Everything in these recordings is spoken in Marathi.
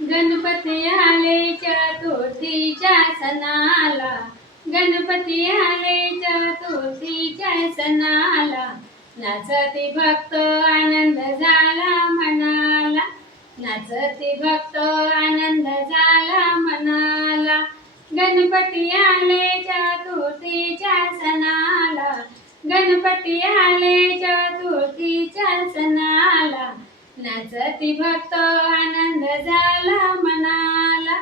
गणपती आले चतुर्थीच्या सणाला, गणपती आले चतुर्थीच्या सणाला, नाचती भक्त आनंद झाला मनाला, नाचती भक्त आनंद झाला मनाला. गणपती आले चतुर्थीच्या सणाला, गणपती आले चतुर्थीच्या सणाला, नाचती भक्त आनंद झाला मनाला,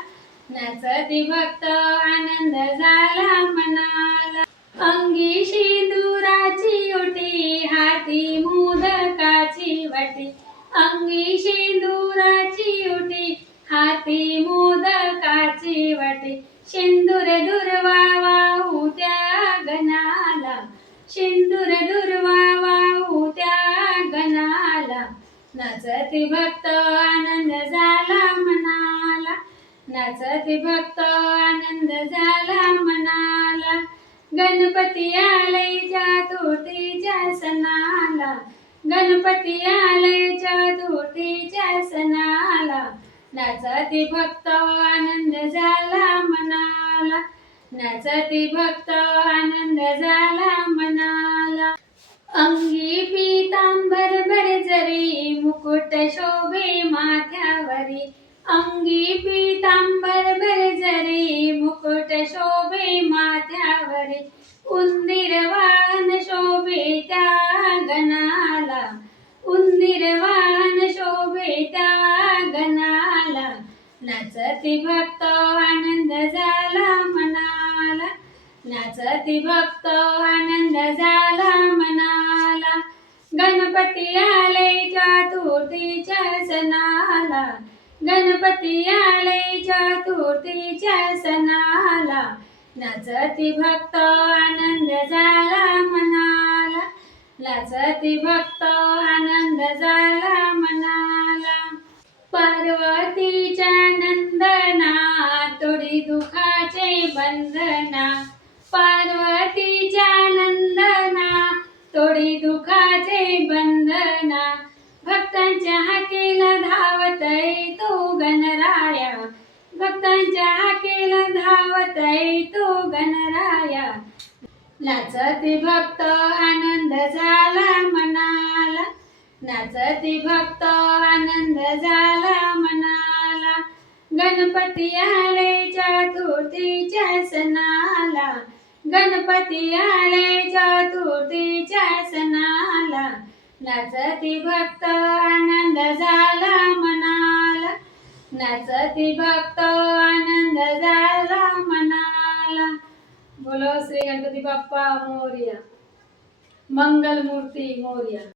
नाचती भक्त आनंद झाला मनाला. अंगी शेंदुराची ओटी, हाती मोदकाची वाटी, अंगी शेंदुराची ओटी, हाती मोदकाची वाटी, शेंदूर दुर्वा वाहू त्या गणाला, शेंदूर दुर्वा वाहू त्या गणाला, नाचती भक्त आनंद झाला मनाला, नाचती भक्त आनंद झाला मनाला. गणपती आले चतुर्थीच्या सणाला, गणपती आले चतुर्थीच्या सणाला, नाचती भक्त आनंद झाला मनाला, नाचती भक्त आनंद झाला मनाला. अंगी पीतांबर बरजरी, मुकुट शोभे माथ्यावरी, अंगी पीतांबर बरजरी, मुकुट शोभे माथ्यावरी, उंदीर वाहन शोभे त्या गणाला, उंदीर वाहन शोभे त्या गणाला, नाचती भक्त आनंद झाला मनाला, नाचती भक्त आनंद झाला मनाला. गणपती आले चतुर्थीच्या सणाला, गणपती आले चतुर्थीच्या सणाला, नाचती भक्त आनंद झाला मनाला, नाचती भक्त आनंद झाला मनाला. पार्वतीच्या नंदना, तोडी दुखाचे बंधना, पार्वतीच्या नंदना, तोडी दुखाचे बंधना, भक्तांच्या हाकेला धावतय तो गणराया, भक्तांच्या हाकेला धावतय तो गणराया, नाचती भक्त आनंद झाला मनाला, नाचती भक्त आनंद झाला मनाला. गणपती आले चतुर्थीच्या सणाला, गणपती आले चतुर्थीच्या सणाला, नाचती भक्त आनंद झाला मनाला, नाचती भक्त आनंद झाला मनाला. बोलो श्री गणपती बाप्पा मोरया, मंगल मूर्ती मोरया.